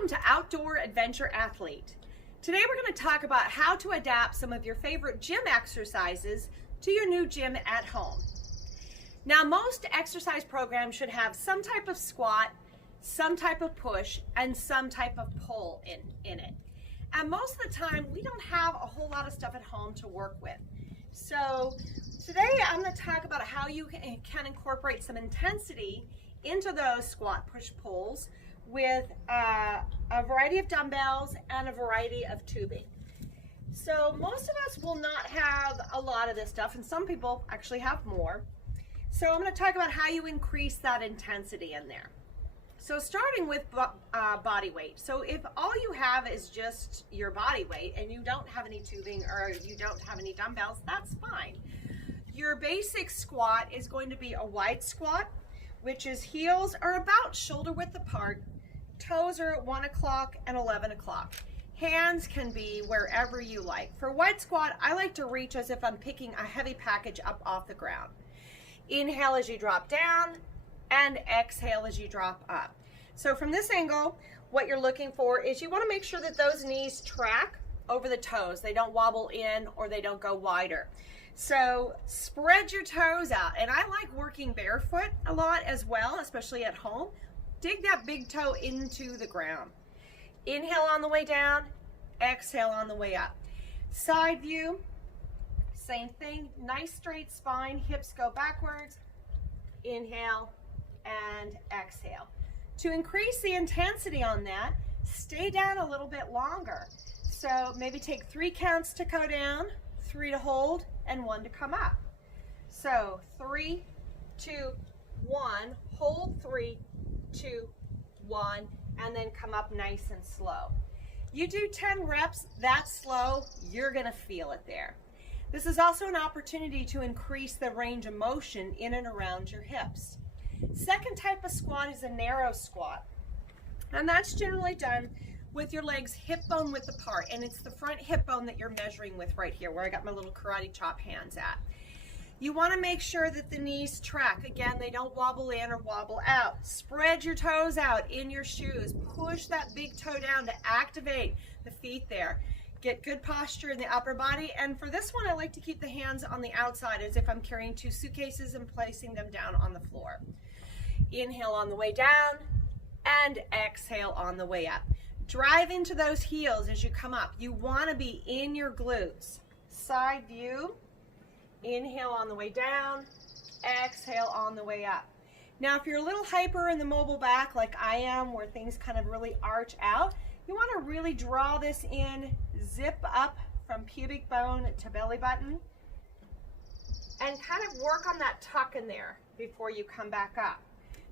Welcome to Outdoor Adventure Athlete. Today we're going to talk about how to adapt some of your favorite gym exercises to your new gym at home. Now, most exercise programs should have some type of squat, some type of push, and some type of pull in it. And most of the time, we don't have a whole lot of stuff at home to work with. So today I'm going to talk about how you can incorporate some intensity into those squat, push, pulls with a variety of dumbbells and a variety of tubing. So most of us will not have a lot of this stuff, and some people actually have more. So I'm going to talk about how you increase that intensity in there. So starting with body weight. So if all you have is just your body weight and you don't have any tubing or you don't have any dumbbells, that's fine. Your basic squat is going to be a wide squat, which is heels are about shoulder width apart, toes are at 1 o'clock and 11 o'clock. Hands can be wherever you like. For wide squat, I like to reach as if I'm picking a heavy package up off the ground. Inhale as you drop down and exhale as you drop up. So from this angle, what you're looking for is you want to make sure that those knees track over the toes. They don't wobble in or they don't go wider. So spread your toes out. And I like working barefoot a lot as well, especially at home. Dig that big toe into the ground. Inhale on the way down, exhale on the way up. Side view, same thing. Nice straight spine, hips go backwards. Inhale and exhale. To increase the intensity on that, stay down a little bit longer. So maybe take 3 counts to go down, 3 to hold, and 1 to come up. So 3, 2, 1, hold 3, 2, 1, and then come up nice and slow. You do 10 reps that slow, you're gonna feel it there. This is also an opportunity to increase the range of motion in and around your hips. Second type of squat is a narrow squat. And that's generally done with your legs hip bone width apart. And it's the front hip bone that you're measuring with right here, where I got my little karate chop hands at. You want to make sure that the knees track. Again, they don't wobble in or wobble out. Spread your toes out in your shoes. Push that big toe down to activate the feet there. Get good posture in the upper body. And for this one, I like to keep the hands on the outside as if I'm carrying 2 suitcases and placing them down on the floor. Inhale on the way down and exhale on the way up. Drive into those heels as you come up. You want to be in your glutes. Side view. Inhale on the way down, exhale on the way up. Now, if you're a little hyper in the mobile back like I am, where things kind of really arch out, you want to really draw this in, zip up from pubic bone to belly button, and kind of work on that tuck in there before you come back up.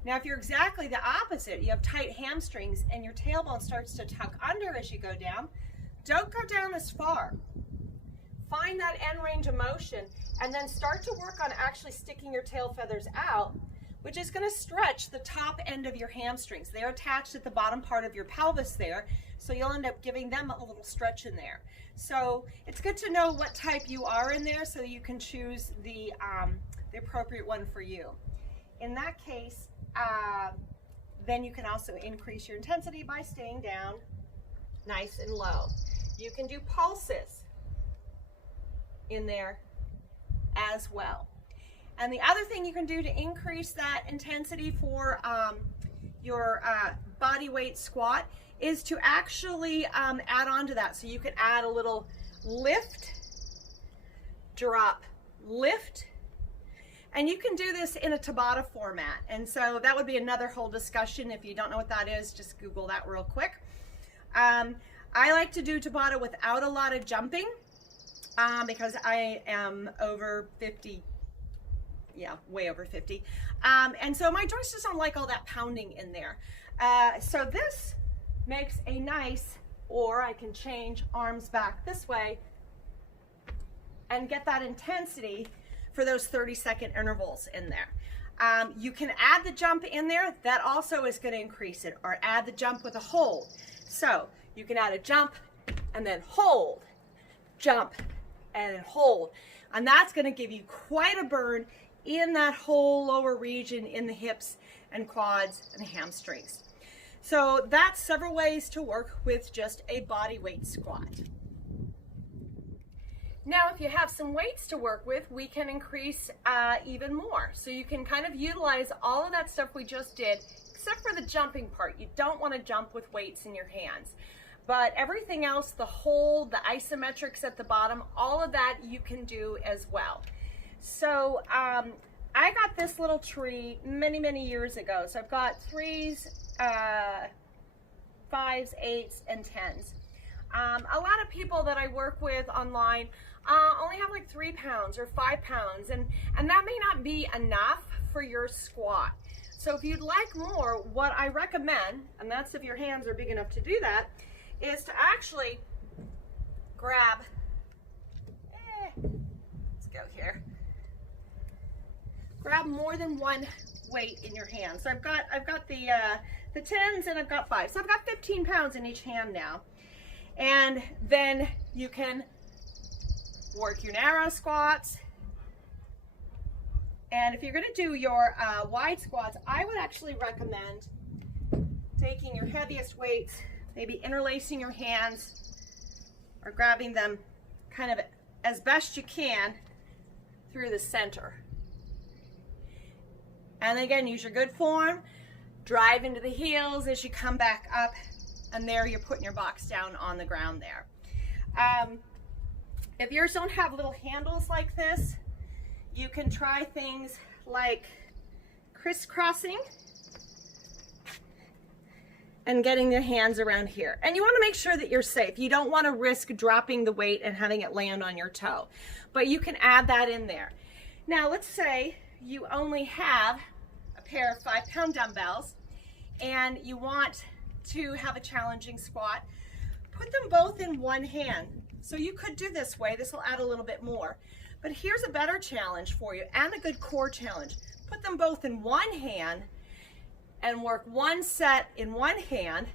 Now, if you're exactly the opposite, you have tight hamstrings and your tailbone starts to tuck under as you go down, don't go down as far. Find that end range of motion and then start to work on actually sticking your tail feathers out, which is going to stretch the top end of your hamstrings. They're attached at the bottom part of your pelvis there, so you'll end up giving them a little stretch in there. So it's good to know what type you are in there so you can choose the appropriate one for you. In that case, then you can also increase your intensity by staying down nice and low. You can do pulses in there as well. And the other thing you can do to increase that intensity for your body weight squat is to actually add on to that. So you can add a little lift, drop, lift, and you can do this in a Tabata format. And so that would be another whole discussion. If you don't know what that is, just Google that real quick. I like to do Tabata without a lot of jumping. Because I am over 50, yeah, way over 50. And so my joints just don't like all that pounding in there. So this makes a nice, or I can change arms back this way and get that intensity for those 30-second intervals in there. You can add the jump in there. That also is going to increase it, or add the jump with a hold. So you can add a jump and then hold, jump, and hold, and that's going to give you quite a burn in that whole lower region in the hips and quads and hamstrings. So that's several ways to work with just a body weight squat. Now, if you have some weights to work with, we can increase even more. So you can kind of utilize all of that stuff we just did, except for the jumping part. You don't want to jump with weights in your hands. But everything else, the hold, the isometrics at the bottom, all of that you can do as well. So I got this little tree many, many years ago. So I've got 3s, 5s, 8s, and 10s. A lot of people that I work with online only have like 3 pounds or 5 pounds, and that may not be enough for your squat. So if you'd like more, what I recommend, and that's if your hands are big enough to do that, is to actually grab, let's go here, grab more than one weight in your hand. So I've got the 10s and I've got 5. So I've got 15 pounds in each hand now. And then you can work your narrow squats. And if you're going to do your wide squats, I would actually recommend taking your heaviest weights, maybe interlacing your hands or grabbing them kind of as best you can through the center. And again, use your good form, drive into the heels as you come back up, and there you're putting your box down on the ground there. If yours don't have little handles like this, you can try things like crisscrossing and getting your hands around here. And you want to make sure that you're safe. You don't want to risk dropping the weight and having it land on your toe, but you can add that in there. Now let's say you only have a pair of 5-pound dumbbells and you want to have a challenging squat. Put them both in one hand. So you could do this way. This will add a little bit more. But here's a better challenge for you and a good core challenge. Put them both in one hand and work one set in one hand,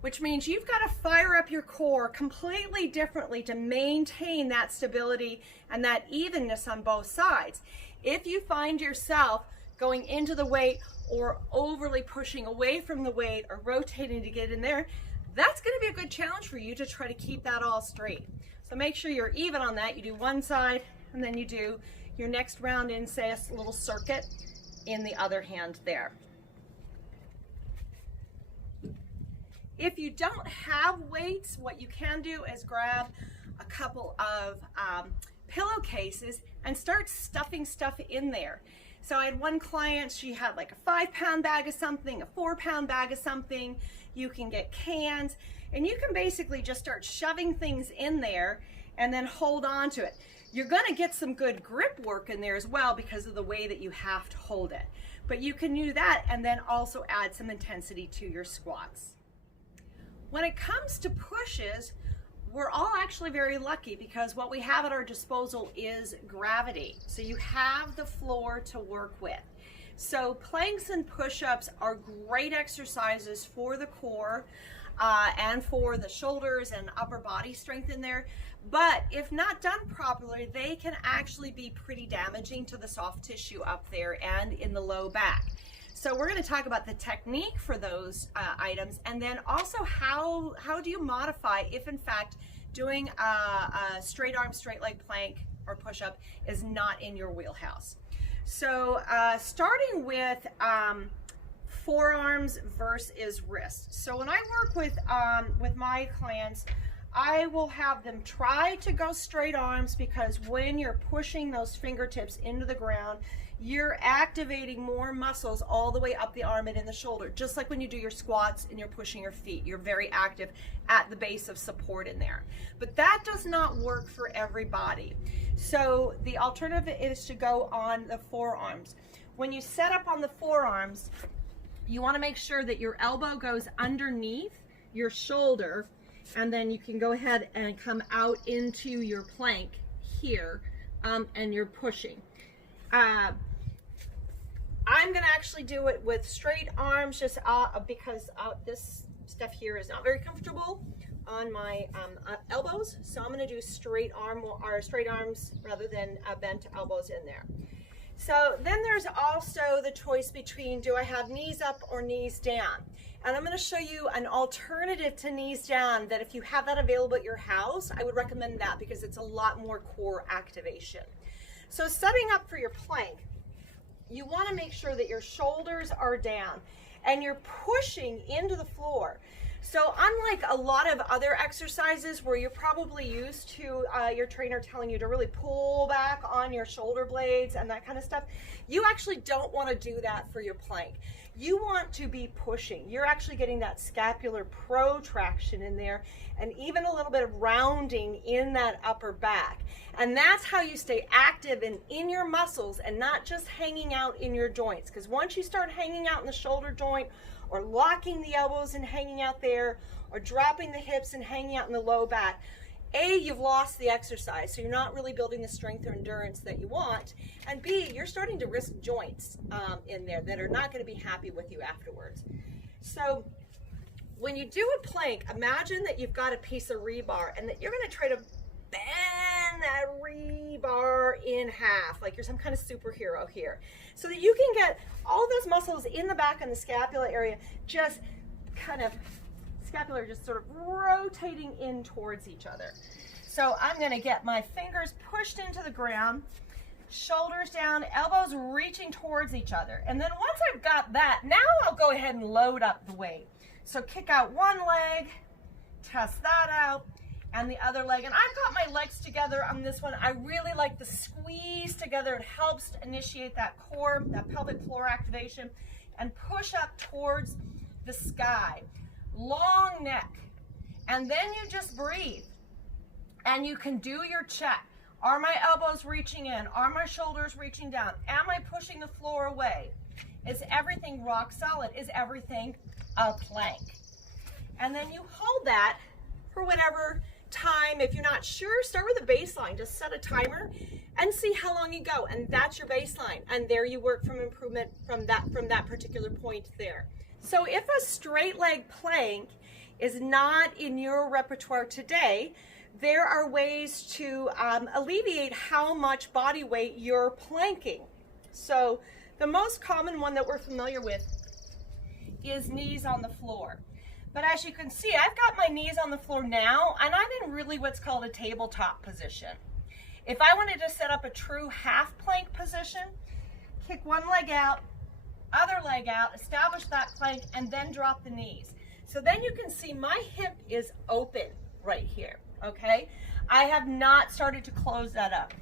which means you've got to fire up your core completely differently to maintain that stability and that evenness on both sides. If you find yourself going into the weight or overly pushing away from the weight or rotating to get in there, that's going to be a good challenge for you to try to keep that all straight. So make sure you're even on that. You do one side and then you do your next round in, say, a little circuit in the other hand there. If you don't have weights, what you can do is grab a couple of pillowcases and start stuffing stuff in there. So I had one client, she had like a 5-pound bag of something, a 4-pound bag of something. You can get cans, and you can basically just start shoving things in there and then hold on to it. You're gonna get some good grip work in there as well because of the way that you have to hold it. But you can do that and then also add some intensity to your squats. When it comes to pushes, we're all actually very lucky because what we have at our disposal is gravity. So you have the floor to work with. So planks and push-ups are great exercises for the core and for the shoulders and upper body strength in there. But if not done properly, they can actually be pretty damaging to the soft tissue up there and in the low back. So we're going to talk about the technique for those items, and then also how do you modify if in fact doing a straight arm, straight leg plank or push-up is not in your wheelhouse. So starting with forearms versus wrists. So when I work with my clients, I will have them try to go straight arms because when you're pushing those fingertips into the ground, you're activating more muscles all the way up the arm and in the shoulder. Just like when you do your squats and you're pushing your feet, you're very active at the base of support in there. But that does not work for everybody. So the alternative is to go on the forearms. When you set up on the forearms, you want to make sure that your elbow goes underneath your shoulder, and then you can go ahead and come out into your plank here, and you're pushing. I'm going to actually do it with straight arms just because this stuff here is not very comfortable on my elbows. So I'm going to do straight arms rather than bent elbows in there. So then there's also the choice between do I have knees up or knees down? And I'm going to show you an alternative to knees down that if you have that available at your house, I would recommend that because it's a lot more core activation. So setting up for your plank, you want to make sure that your shoulders are down and you're pushing into the floor. So unlike a lot of other exercises where you're probably used to your trainer telling you to really pull back on your shoulder blades and that kind of stuff, you actually don't want to do that for your plank. You want to be pushing. You're actually getting that scapular protraction in there and even a little bit of rounding in that upper back. And that's how you stay active and in your muscles and not just hanging out in your joints. Because once you start hanging out in the shoulder joint or locking the elbows and hanging out there or dropping the hips and hanging out in the low back, A, you've lost the exercise, so you're not really building the strength or endurance that you want, and B, you're starting to risk joints in there that are not going to be happy with you afterwards. So when you do a plank, imagine that you've got a piece of rebar and that you're going to try to bend that rebar in half, like you're some kind of superhero here, so that you can get all those muscles in the back and the scapula area just kind of scapular just sort of rotating in towards each other. So I'm going to get my fingers pushed into the ground, shoulders down, elbows reaching towards each other. And then once I've got that, now I'll go ahead and load up the weight. So kick out one leg, test that out, and the other leg. And I've got my legs together on this one. I really like the squeeze together. It helps to initiate that core, that pelvic floor activation, and push up towards the sky. Long neck, and then you just breathe and you can do your check. Are my elbows reaching in? Are my shoulders reaching down? Am I pushing the floor away? Is everything rock solid? Is everything a plank? And then you hold that for whatever time. If you're not sure, start with a baseline. Just set a timer and see how long you go, and that's your baseline, and there you work from improvement from that particular point there. So if a straight leg plank is not in your repertoire today, there are ways to alleviate how much body weight you're planking. So the most common one that we're familiar with is knees on the floor. But as you can see, I've got my knees on the floor now, and I'm in really what's called a tabletop position. If I wanted to set up a true half plank position, kick one leg out, other leg out, establish that plank, and then drop the knees. So then you can see my hip is open right here, okay? I have not started to close that up.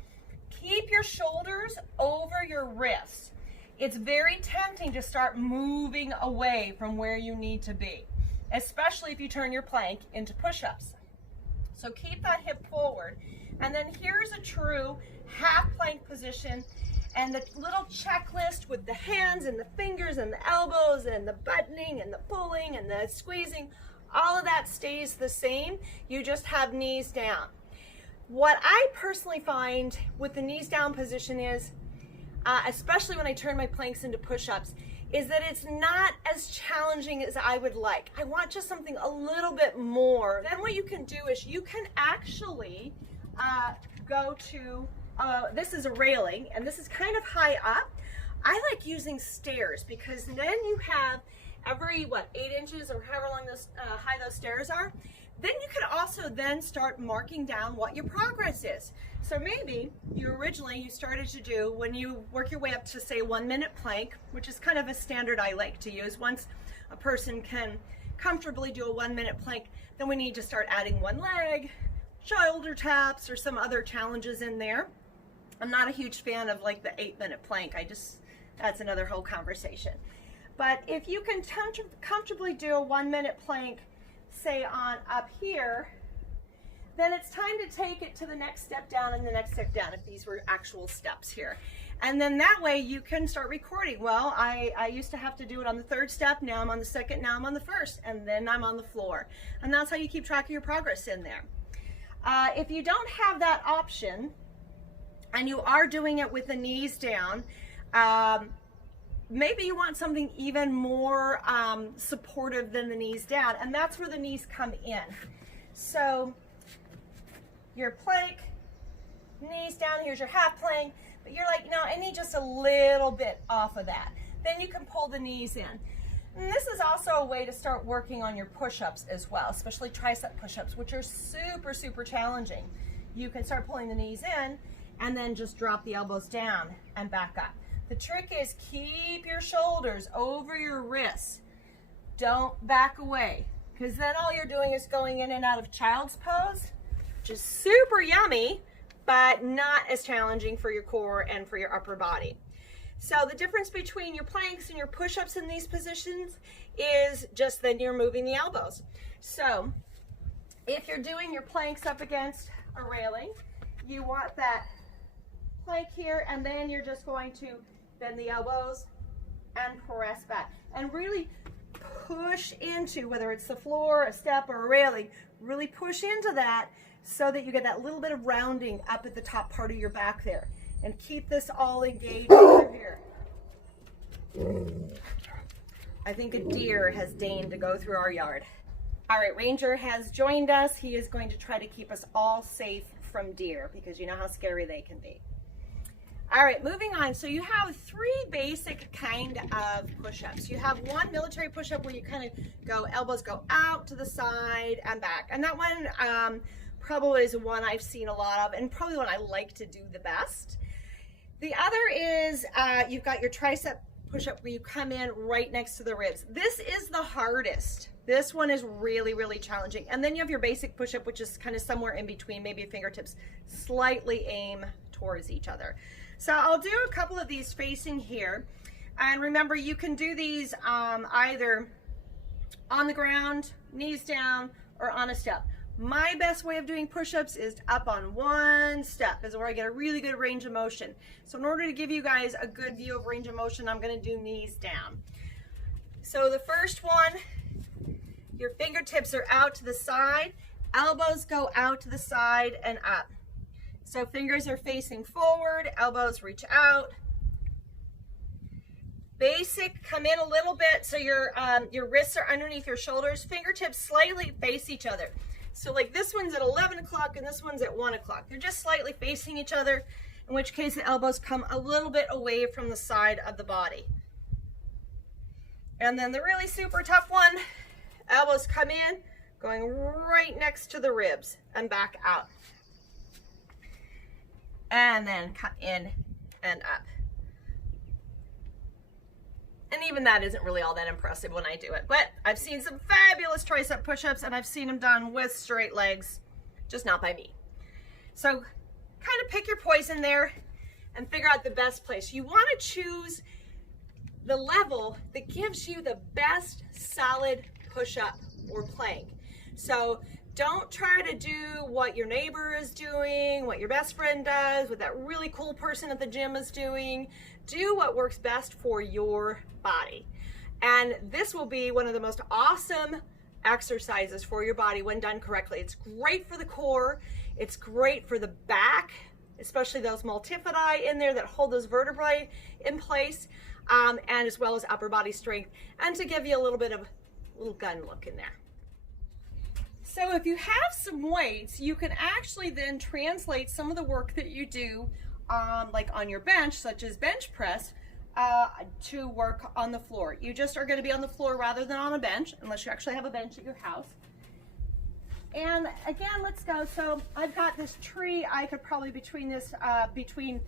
Keep your shoulders over your wrists. It's very tempting to start moving away from where you need to be, especially if you turn your plank into push-ups. So keep that hip forward. And then here's a true half plank position. And the little checklist with the hands and the fingers and the elbows and the buttoning and the pulling and the squeezing, all of that stays the same. You just have knees down. What I personally find with the knees down position is, especially when I turn my planks into push-ups, is that it's not as challenging as I would like. I want just something a little bit more. Then what you can do is you can actually go to this is a railing, and this is kind of high up. I like using stairs because then you have every, 8 inches or however long those high those stairs are. Then you can also then start marking down what your progress is. So maybe you started to do, when you work your way up to say 1 minute plank, which is kind of a standard I like to use. Once a person can comfortably do a 1 minute plank, then we need to start adding one leg, shoulder taps, or some other challenges in there. I'm not a huge fan of like the 8 minute plank. That's another whole conversation. But if you can comfortably do a 1 minute plank, say on up here, then it's time to take it to the next step down and the next step down, if these were actual steps here. And then that way you can start recording. Well, I used to have to do it on the 3rd step, now I'm on the 2nd, now I'm on the 1st, and then I'm on the floor. And that's how you keep track of your progress in there. If you don't have that option, and you are doing it with the knees down, maybe you want something even more supportive than the knees down, and that's where the knees come in. So your plank, knees down, here's your half plank, but you're like, no, I need just a little bit off of that. Then you can pull the knees in. And this is also a way to start working on your push-ups as well, especially tricep push-ups, which are super, super challenging. You can start pulling the knees in and then just drop the elbows down and back up. The trick is keep your shoulders over your wrists. Don't back away, because then all you're doing is going in and out of child's pose, which is super yummy, but not as challenging for your core and for your upper body. So the difference between your planks and your push-ups in these positions is just then you're moving the elbows. So if you're doing your planks up against a railing, you want that plank here, and then you're just going to bend the elbows and press back. And really push into, whether it's the floor, a step, or a railing, really push into that so that you get that little bit of rounding up at the top part of your back there. And keep this all engaged over here. I think a deer has deigned to go through our yard. All right, Ranger has joined us. He is going to try to keep us all safe from deer, because you know how scary they can be. All right, moving on. So you have three basic kind of push-ups. You have one military push-up where you kind of go, elbows go out to the side and back. And that one probably is one I've seen a lot of, and probably one I like to do the best. The other is you've got your tricep push-up where you come in right next to the ribs. This is the hardest. This one is really, really challenging. And then you have your basic push-up, which is kind of somewhere in between, maybe fingertips slightly aim towards each other. So I'll do a couple of these facing here. And remember, you can do these either on the ground, knees down, or on a step. My best way of doing push-ups is up on one step, is where I get a really good range of motion. So in order to give you guys a good view of range of motion, I'm going to do knees down. So the first one, your fingertips are out to the side, elbows go out to the side and up. So fingers are facing forward, elbows reach out. Basic, come in a little bit so your wrists are underneath your shoulders, fingertips slightly face each other. So like this one's at 11 o'clock and this one's at 1 o'clock. They're just slightly facing each other, in which case the elbows come a little bit away from the side of the body. And then the really super tough one, elbows come in, going right next to the ribs and back out. And then cut in and up. And even that isn't really all that impressive when I do it. But I've seen some fabulous tricep push-ups, and I've seen them done with straight legs, just not by me. So kind of pick your poison there and figure out the best place. You want to choose the level that gives you the best solid push-up or plank. So don't try to do what your neighbor is doing, what your best friend does, what that really cool person at the gym is doing. Do what works best for your body. And this will be one of the most awesome exercises for your body when done correctly. It's great for the core. It's great for the back, especially those multifidi in there that hold those vertebrae in place, and as well as upper body strength, and to give you a little bit of a little gun look in there. So if you have some weights, you can actually then translate some of the work that you do like on your bench, such as bench press, to work on the floor. You just are going to be on the floor rather than on a bench, unless you actually have a bench at your house. And again, let's go. So I've got this tree. I could probably between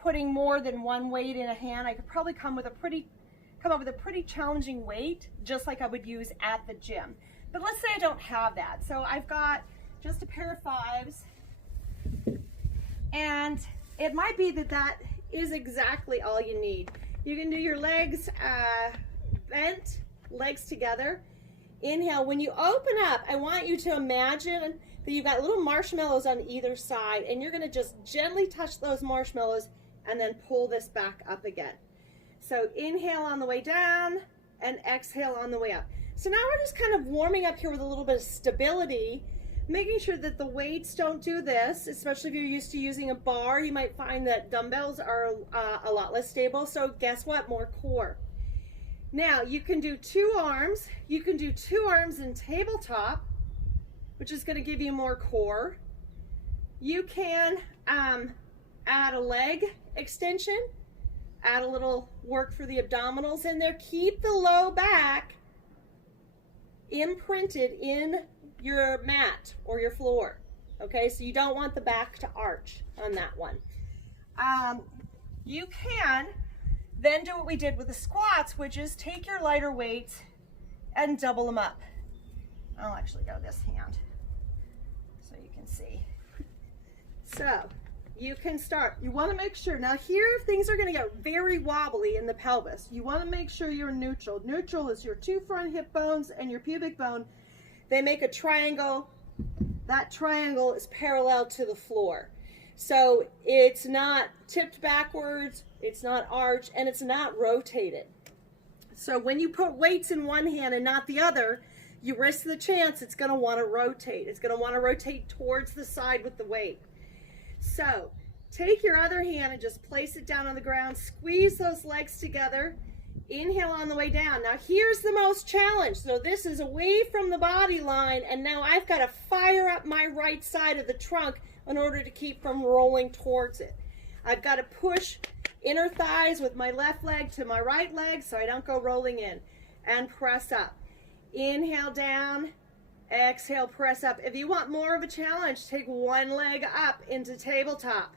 putting more than one weight in a hand, I could probably come up with a pretty challenging weight, just like I would use at the gym. But let's say I don't have that. So I've got just a pair of 5s, and it might be that is exactly all you need. You can do your legs bent, legs together. Inhale. When you open up, I want you to imagine that you've got little marshmallows on either side, and you're going to just gently touch those marshmallows and then pull this back up again. So inhale on the way down and exhale on the way up. So now we're just kind of warming up here with a little bit of stability, making sure that the weights don't do this, especially if you're used to using a bar. You might find that dumbbells are a lot less stable. So guess what? More core. Now you can do 2 arms. You can do 2 arms in tabletop, which is going to give you more core. You can add a leg extension. add a little work for the abdominals in there. Keep the low back imprinted in your mat or your floor. Okay, so you don't want the back to arch on that one. You can then do what we did with the squats, which is take your lighter weights and double them up. I'll actually go this hand so you can see. So you can start. You want to make sure, now here things are going to get very wobbly in the pelvis. You want to make sure you're neutral. Neutral is your two front hip bones and your pubic bone. They make a triangle. That triangle is parallel to the floor. So it's not tipped backwards, it's not arched, and it's not rotated. So when you put weights in one hand and not the other, you risk the chance it's going to want to rotate. It's going to want to rotate towards the side with the weight. So take your other hand and just place it down on the ground. Squeeze those legs together. Inhale on the way down. Now here's the most challenge. So this is away from the body line, and now I've got to fire up my right side of the trunk in order to keep from rolling towards it. I've got to push inner thighs with my left leg to my right leg so I don't go rolling in, and press up. Inhale down, exhale, press up. If you want more of a challenge, take one leg up into tabletop,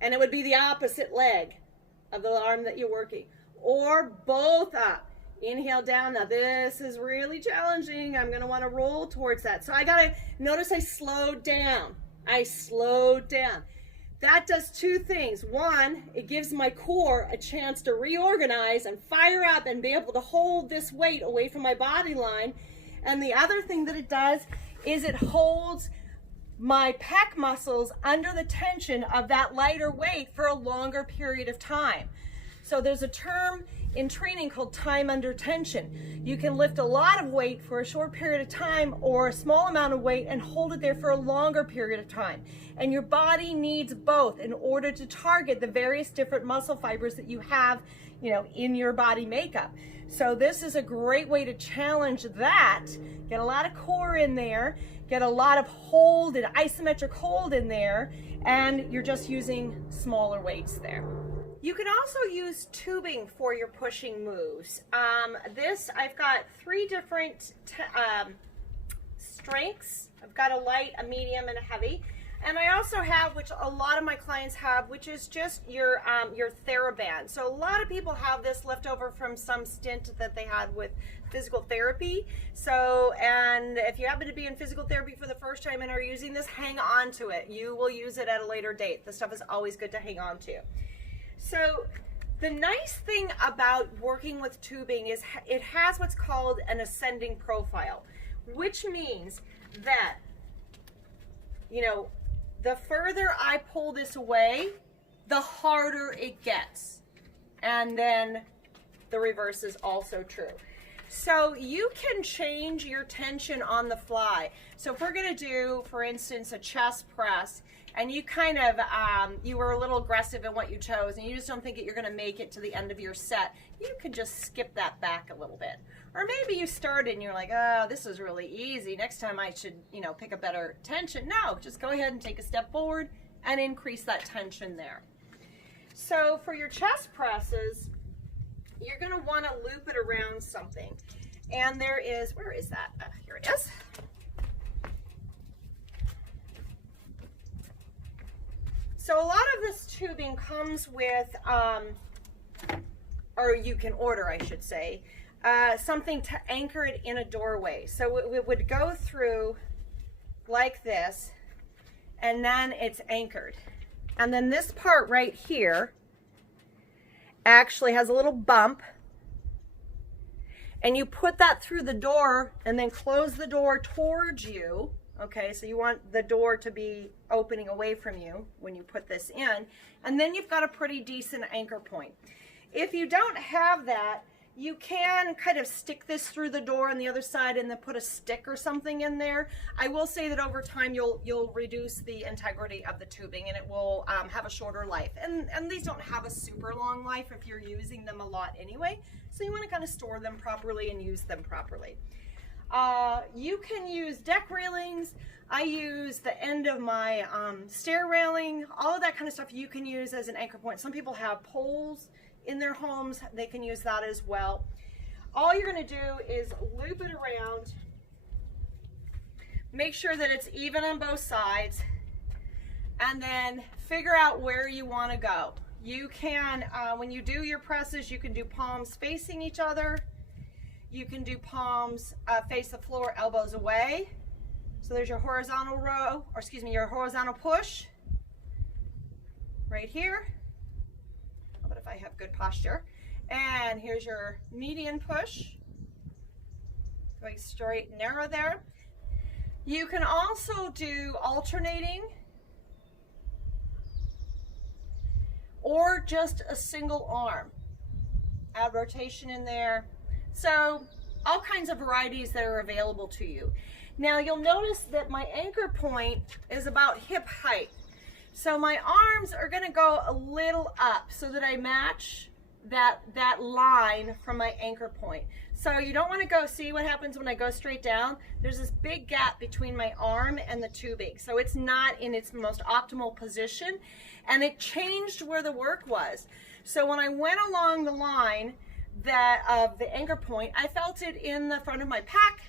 and it would be the opposite leg of the arm that you're working, or both up. Inhale down. Now this is really challenging. I'm going to want to roll towards that. So I got to notice I slowed down. I slowed down. That does two things. One, it gives my core a chance to reorganize and fire up and be able to hold this weight away from my body line. And the other thing that it does is it holds my pec muscles under the tension of that lighter weight for a longer period of time. So there's a term in training called time under tension. You can lift a lot of weight for a short period of time or a small amount of weight and hold it there for a longer period of time. And your body needs both in order to target the various different muscle fibers that you have, in your body makeup. So this is a great way to challenge that. Get a lot of core in there, get a lot of hold and isometric hold in there, and you're just using smaller weights there. You can also use tubing for your pushing moves. I've got three different strengths. I've got a light, a medium, and a heavy. And I also have, which a lot of my clients have, which is just your TheraBand. So a lot of people have this left over from some stint that they had with physical therapy. So, and if you happen to be in physical therapy for the first time and are using this, hang on to it. You will use it at a later date. This stuff is always good to hang on to. So the nice thing about working with tubing is it has what's called an ascending profile, which means that, the further I pull this away, the harder it gets. And then the reverse is also true. So you can change your tension on the fly. So if we're going to do, for instance, a chest press, and you kind of, you were a little aggressive in what you chose, and you just don't think that you're going to make it to the end of your set, you could just skip that back a little bit. Or maybe you started and you're like, oh, this is really easy. Next time I should, pick a better tension. No, just go ahead and take a step forward and increase that tension there. So for your chest presses, you're going to want to loop it around something. And there is, where is that? Here it is. So a lot of this tubing comes with, or you can order, I should say, something to anchor it in a doorway. So it would go through like this, and then it's anchored. And then this part right here actually has a little bump, and you put that through the door and then close the door towards you. Okay, so you want the door to be opening away from you when you put this in, and then you've got a pretty decent anchor point. If you don't have that, you can kind of stick this through the door on the other side and then put a stick or something in there. I will say that over time you'll reduce the integrity of the tubing, and it will have a shorter life. And these don't have a super long life if you're using them a lot anyway, so you want to kind of store them properly and use them properly. You can use deck railings. I use the end of my stair railing. All of that kind of stuff you can use as an anchor point. Some people have poles in their homes. They can use that as well. All you're going to do is loop it around. Make sure that it's even on both sides. And then figure out where you want to go. You can, when you do your presses, you can do palms facing each other. You can do palms face the floor, elbows away. So there's your horizontal row, or excuse me, your horizontal push right here. How about if I have good posture? And here's your median push, going straight and narrow there. You can also do alternating or just a single arm. Add rotation in there. So all kinds of varieties that are available to you. Now you'll notice that my anchor point is about hip height. So my arms are gonna go a little up so that I match that line from my anchor point. So you don't wanna go, see what happens when I go straight down? There's this big gap between my arm and the tubing. So it's not in its most optimal position, and it changed where the work was. So when I went along the line of the anchor point, I felt it in the front of my pack,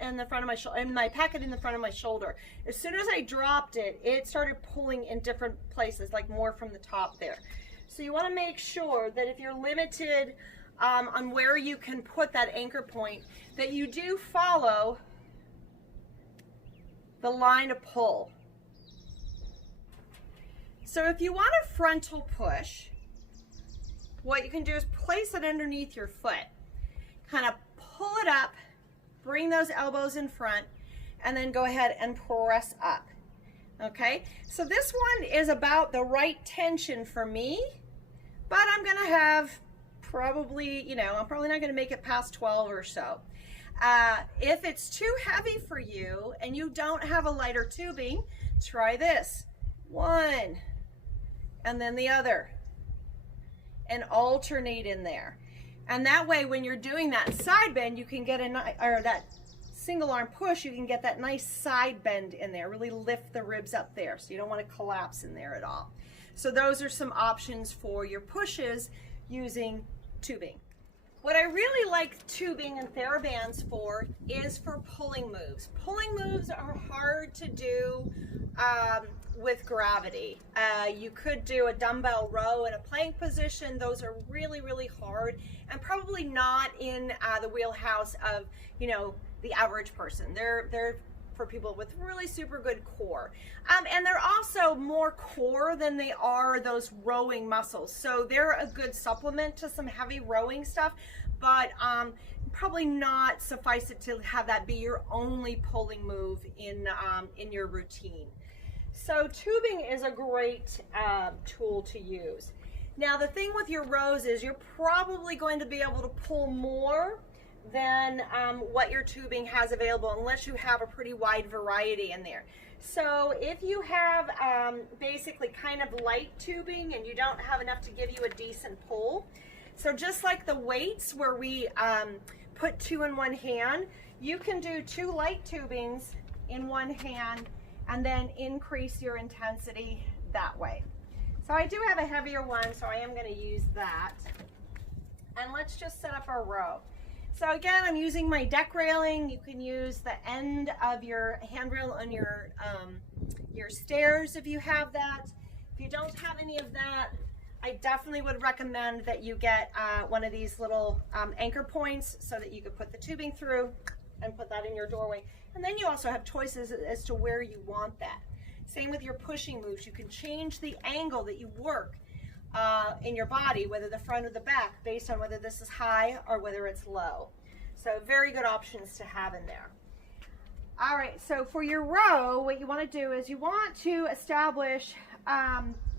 in the front of my shoulder, in my packet in the front of my shoulder. As soon as I dropped it, it started pulling in different places, like more from the top there. So you want to make sure that if you're limited on where you can put that anchor point, that you do follow the line of pull. So if you want a frontal push, what you can do is place it underneath your foot, kind of pull it up, bring those elbows in front, and then go ahead and press up. Okay, so this one is about the right tension for me, but I'm gonna have probably, I'm probably not gonna make it past 12 or so. If it's too heavy for you and you don't have a lighter tubing, try this. One, and then the other, and alternate in there. And that way, when you're doing that side bend, you can get that single arm push, you can get that nice side bend in there, really lift the ribs up there. So you don't want to collapse in there at all. So those are some options for your pushes using tubing. What I really like tubing and TheraBands for is for pulling moves. Pulling moves are hard to do with gravity. You could do a dumbbell row in a plank position. Those are really, really hard and probably not in the wheelhouse of, the average person. They're for people with really super good core. And they're also more core than they are those rowing muscles. So they're a good supplement to some heavy rowing stuff, but probably not suffice it to have that be your only pulling move in your routine. So tubing is a great tool to use. Now the thing with your rows is you're probably going to be able to pull more than what your tubing has available, unless you have a pretty wide variety in there. So if you have basically kind of light tubing and you don't have enough to give you a decent pull, so just like the weights where we put 2 in one hand, you can do 2 light tubings in one hand and then increase your intensity that way. So I do have a heavier one, so I am going to use that. And let's just set up our row. So again, I'm using my deck railing. You can use the end of your handrail on your stairs if you have that. If you don't have any of that, I definitely would recommend that you get one of these little anchor points so that you could put the tubing through and put that in your doorway. And then you also have choices as to where you want that. Same with your pushing moves. You can change the angle that you work in your body, whether the front or the back, based on whether this is high or whether it's low. So very good options to have in there. All right, so for your row, what you want to do is you want to establish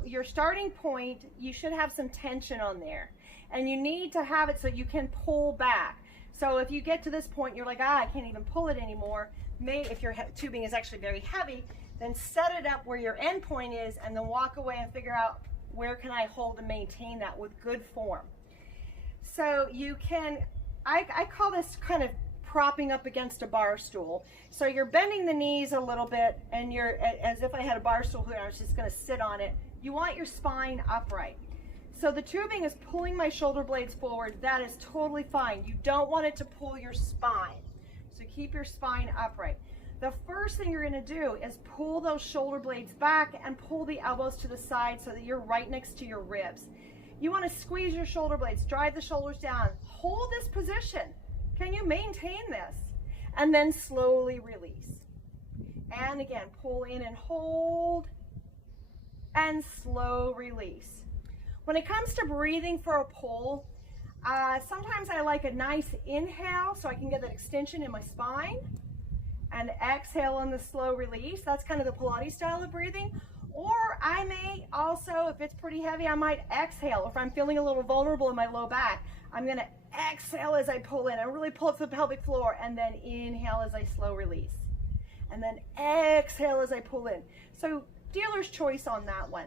your starting point. You should have some tension on there, and you need to have it so you can pull back. So if you get to this point, you're like, I can't even pull it anymore. If your tubing is actually very heavy, then set it up where your end point is and then walk away and figure out where can I hold and maintain that with good form. So you can, I call this kind of propping up against a bar stool. So you're bending the knees a little bit, and you're, as if I had a bar stool here, I was just gonna sit on it. You want your spine upright. So the tubing is pulling my shoulder blades forward. That is totally fine. You don't want it to pull your spine. So keep your spine upright. The first thing you're gonna do is pull those shoulder blades back and pull the elbows to the side so that you're right next to your ribs. You wanna squeeze your shoulder blades, drive the shoulders down, hold this position. Can you maintain this? And then slowly release. And again, pull in and hold, and slow release. When it comes to breathing for a pull, sometimes I like a nice inhale so I can get that extension in my spine, and exhale on the slow release. That's kind of the Pilates style of breathing. Or I may also, if it's pretty heavy, I might exhale. If I'm feeling a little vulnerable in my low back, I'm gonna exhale as I pull in. I really pull up the pelvic floor, and then inhale as I slow release. And then exhale as I pull in. So dealer's choice on that one.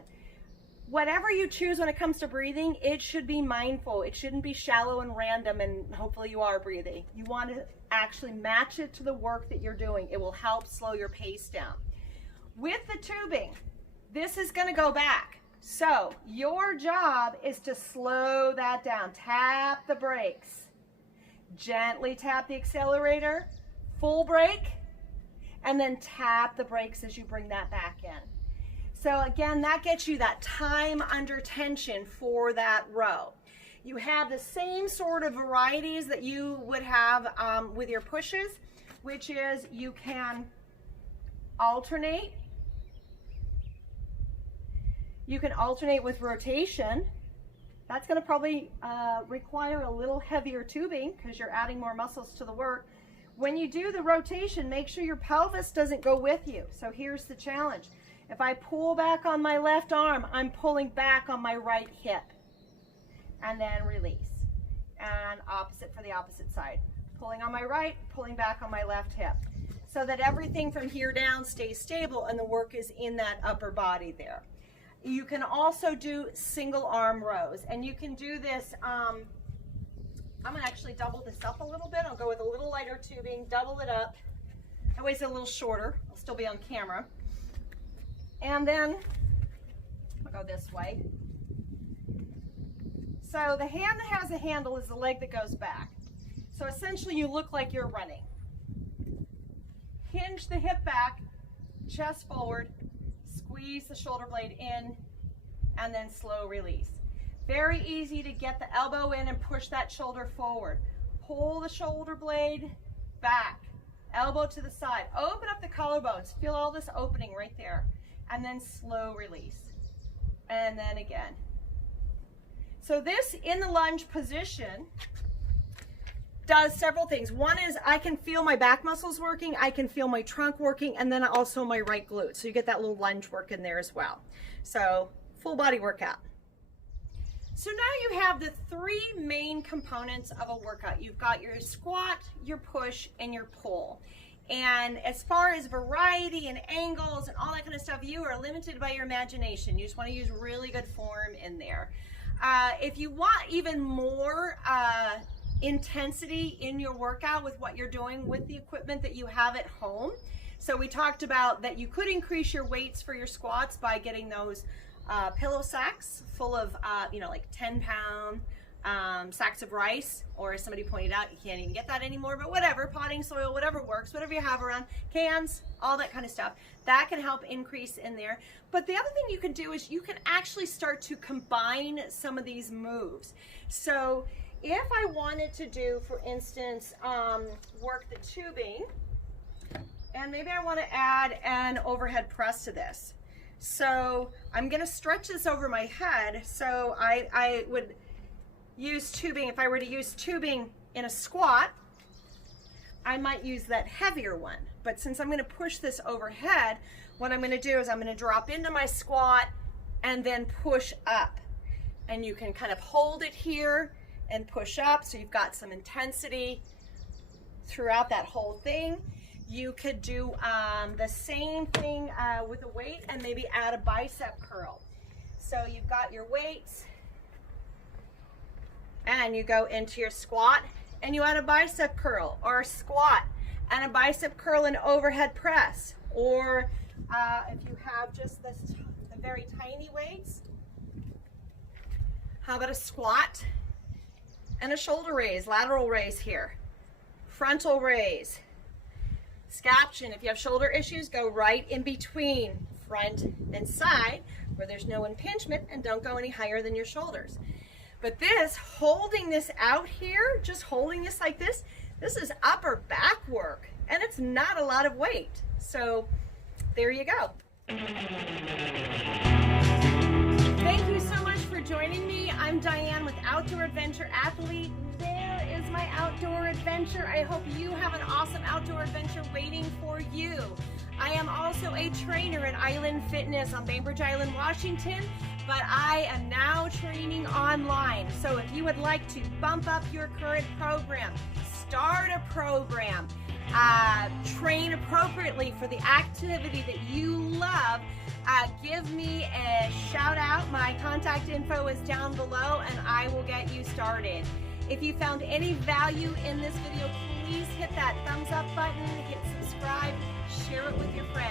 Whatever you choose when it comes to breathing, it should be mindful. It shouldn't be shallow and random, and hopefully you are breathing. You want to actually match it to the work that you're doing. It will help slow your pace down. With the tubing, this is going to go back. So your job is to slow that down. Tap the brakes. Gently tap the accelerator, full brake, and then tap the brakes as you bring that back in. So again, that gets you that time under tension for that row. You have the same sort of varieties that you would have with your pushes, which is you can alternate. You can alternate with rotation. That's going to probably require a little heavier tubing because you're adding more muscles to the work. When you do the rotation, make sure your pelvis doesn't go with you. So here's the challenge. If I pull back on my left arm, I'm pulling back on my right hip. And then release. And opposite for the opposite side. Pulling on my right, pulling back on my left hip. So that everything from here down stays stable and the work is in that upper body there. You can also do single arm rows. And you can do this, I'm gonna actually double this up a little bit. I'll go with a little lighter tubing, double it up. That way it's a little shorter. I'll still be on camera. And then I'll go this way. So the hand that has a handle is the leg that goes back. So essentially you look like you're running. Hinge the hip back, chest forward, squeeze the shoulder blade in, and then slow release. Very easy to get the elbow in and push that shoulder forward. Pull the shoulder blade back, elbow to the side. Open up the collarbones. Feel all this opening right there. And then slow release. And then again. So this in the lunge position does several things. One is I can feel my back muscles working, I can feel my trunk working, and then also my right glute. So you get that little lunge work in there as well. So full body workout. So now you have the three main components of a workout. You've got your squat, your push, and your pull. And as far as variety and angles and all that kind of stuff, you are limited by your imagination. You just want to use really good form in there. If you want even more intensity in your workout with what you're doing with the equipment that you have at home, so we talked about that you could increase your weights for your squats by getting those pillow sacks full of, like 10-pound sacks of rice, or as somebody pointed out, you can't even get that anymore, but whatever, potting soil, whatever works, whatever you have around, cans, all that kind of stuff, that can help increase in there. But the other thing you can do is you can actually start to combine some of these moves. So if I wanted to do, for instance, work the tubing, and maybe I want to add an overhead press to this. So I'm going to stretch this over my head. So I would use tubing. If I were to use tubing in a squat, I might use that heavier one. But since I'm going to push this overhead, what I'm going to do is I'm going to drop into my squat and then push up. And you can kind of hold it here and push up, so you've got some intensity throughout that whole thing. You could do the same thing with a weight and maybe add a bicep curl. So you've got your weights and you go into your squat and you add a bicep curl, or a squat and a bicep curl and overhead press, or if you have just the very tiny weights, how about a squat and a shoulder raise, lateral raise here, frontal raise, scaption. If you have shoulder issues, go right in between front and side where there's no impingement, and don't go any higher than your shoulders. But this, holding this out here, just holding this like this is upper back work, and it's not a lot of weight. So there you go. Thank you so much for joining me. I'm Diane with Outdoor Adventure Athlete. There is my outdoor adventure. I hope you have an awesome outdoor adventure waiting for you. I am also a trainer at Island Fitness on Bainbridge Island, Washington, but I am now training online. So if you would like to bump up your current program, start a program, train appropriately for the activity that you love, give me a shout out. My contact info is down below and I will get you started. If you found any value in this video, please hit that thumbs up button, hit subscribe, share it with your friends.